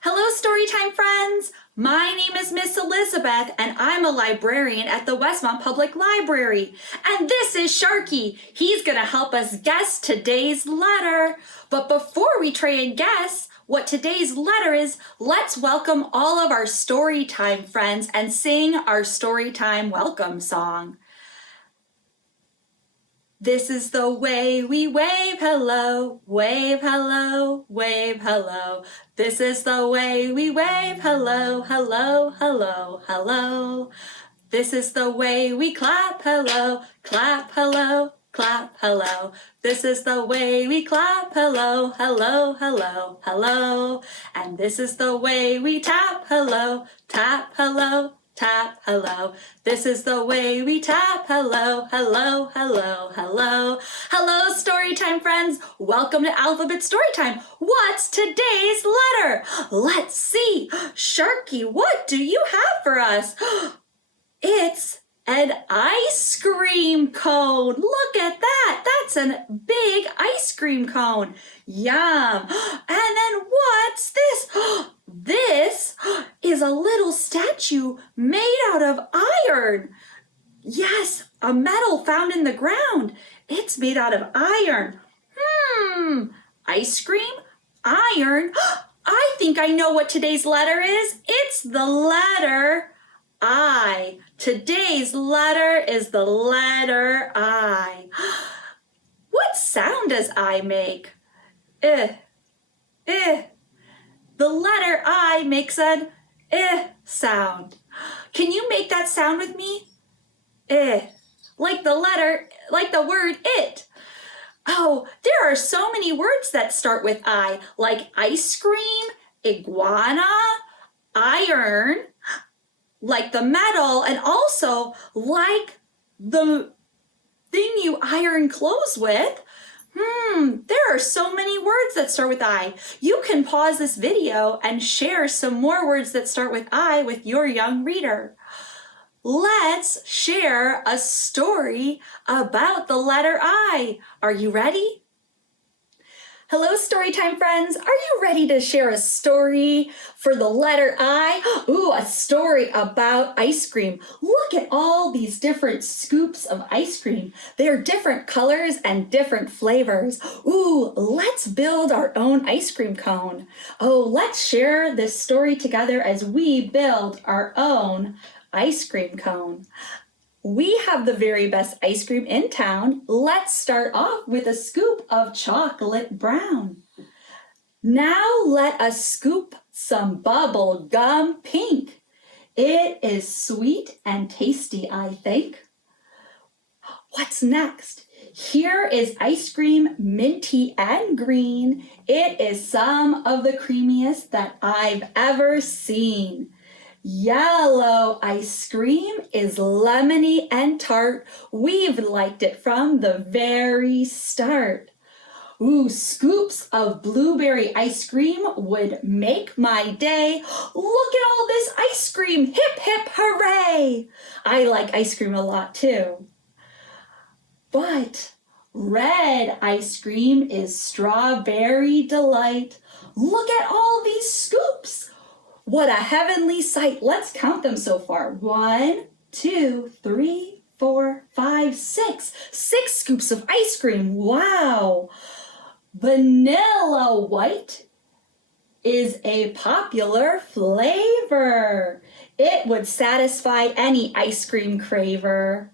Hello, Storytime friends! My name is Miss Elizabeth, and I'm a librarian at the Westmont Public Library. And this is Sharky. He's gonna help us guess today's letter. But before we try and guess what today's letter is, let's welcome all of our Storytime friends and sing our Storytime welcome song. This is the way we wave hello, wave hello, wave hello. This is the way we wave hello, hello, hello, hello. This is the way we clap hello, clap hello, clap hello. This is the way we clap hello, hello, hello, hello. And this is the way we tap hello, tap hello, tap hello. This is the way we tap hello, hello, hello, hello. Hello, Storytime friends. Welcome to Alphabet Storytime. What's today's letter? Let's see. Sharky, what do you have for us? It's an ice cream cone. Look at that. That's a big ice cream cone. Yum. And then what's this? This is a little statue made out of iron. Yes, a metal found in the ground. It's made out of iron. Ice cream? Iron? I think I know what today's letter is. It's the letter I. Today's letter is the letter I. What sound does I make? The letter I makes an sound. Can you make that sound with me? Like the word it. Oh, there are so many words that start with I, like ice cream, iguana, iron, like the metal, and also like the thing you iron clothes with. There are so many words that start with I. You can pause this video and share some more words that start with I with your young reader. Let's share a story about the letter I. Are you ready? Hello, Storytime friends. Are you ready to share a story for the letter I? Ooh, a story about ice cream. Look at all these different scoops of ice cream. They're different colors and different flavors. Ooh, let's build our own ice cream cone. Oh, let's share this story together as we build our own ice cream cone. We have the very best ice cream in town. Let's start off with a scoop of chocolate brown. Now let us scoop some bubble gum pink. It is sweet and tasty, I think. What's next? Here is ice cream, minty and green. It is some of the creamiest that I've ever seen. Yellow ice cream is lemony and tart. We've liked it from the very start. Ooh, scoops of blueberry ice cream would make my day. Look at all this ice cream. Hip, hip, hooray. I like ice cream a lot too. But red ice cream is strawberry delight. Look at all these scoops. What a heavenly sight. Let's count them so far. 1, 2, 3, 4, 5, 6. 6 scoops of ice cream. Wow. Vanilla white is a popular flavor. It would satisfy any ice cream craver.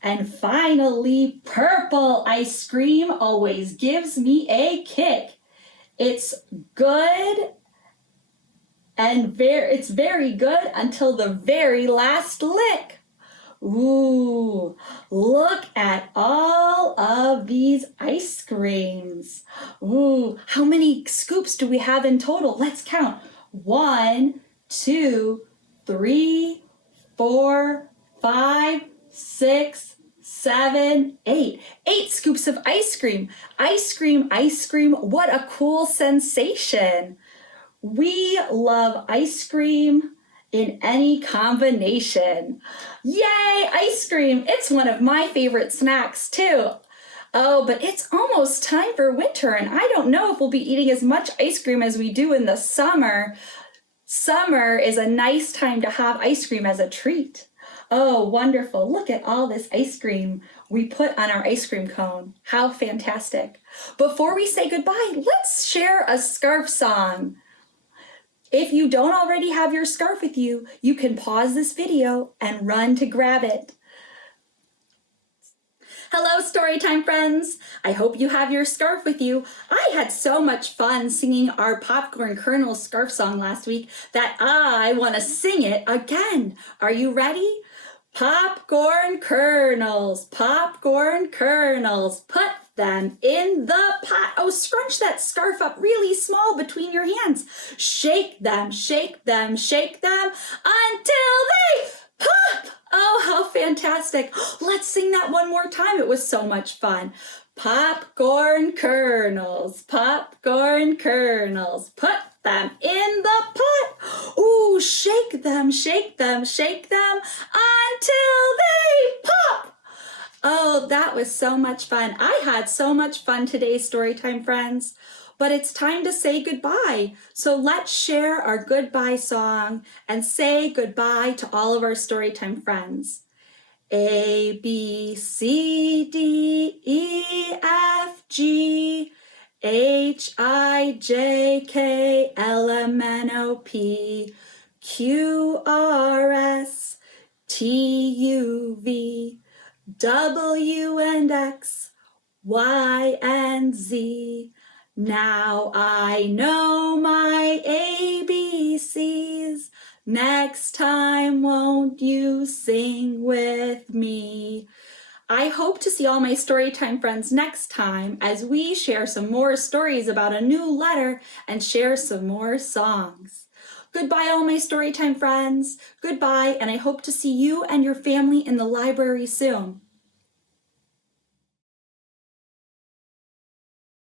And finally, purple ice cream always gives me a kick. It's good. And it's very good until the very last lick. Ooh, look at all of these ice creams. Ooh, how many scoops do we have in total? Let's count. 1, 2, 3, 4, 5, 6, 7, 8. 8 scoops of ice cream. Ice cream, ice cream. What a cool sensation. We love ice cream in any combination. Yay, ice cream! It's one of my favorite snacks too. Oh, but it's almost time for winter, and I don't know if we'll be eating as much ice cream as we do in the summer. Summer is a nice time to have ice cream as a treat. Oh, wonderful. Look at all this ice cream we put on our ice cream cone. How fantastic. Before we say goodbye, let's share a scarf song. If you don't already have your scarf with you, you can pause this video and run to grab it. Hello, Storytime friends! I hope you have your scarf with you. I had so much fun singing our Popcorn Kernels scarf song last week that I want to sing it again. Are you ready? Popcorn kernels, popcorn kernels, put them in the pot. Oh, scrunch that scarf up really small between your hands. Shake them, shake them, shake them until they pop. Oh, how fantastic. Let's sing that one more time. It was so much fun. Popcorn kernels, popcorn kernels, put them in the pot. Ooh, shake them, shake them, shake them until they pop. Oh, that was so much fun. I had so much fun today, Storytime friends. But it's time to say goodbye. So let's share our goodbye song and say goodbye to all of our Storytime friends. A, B, C, D, E, F, G, H, I, J, K, L, M, N, O, P, Q, R, S, T, U, V, W, and X, Y, and Z. Now I know my ABCs. Next time, won't you sing with me? I hope to see all my Storytime friends next time as we share some more stories about a new letter and share some more songs. Goodbye, all my Storytime friends. Goodbye, and I hope to see you and your family in the library soon.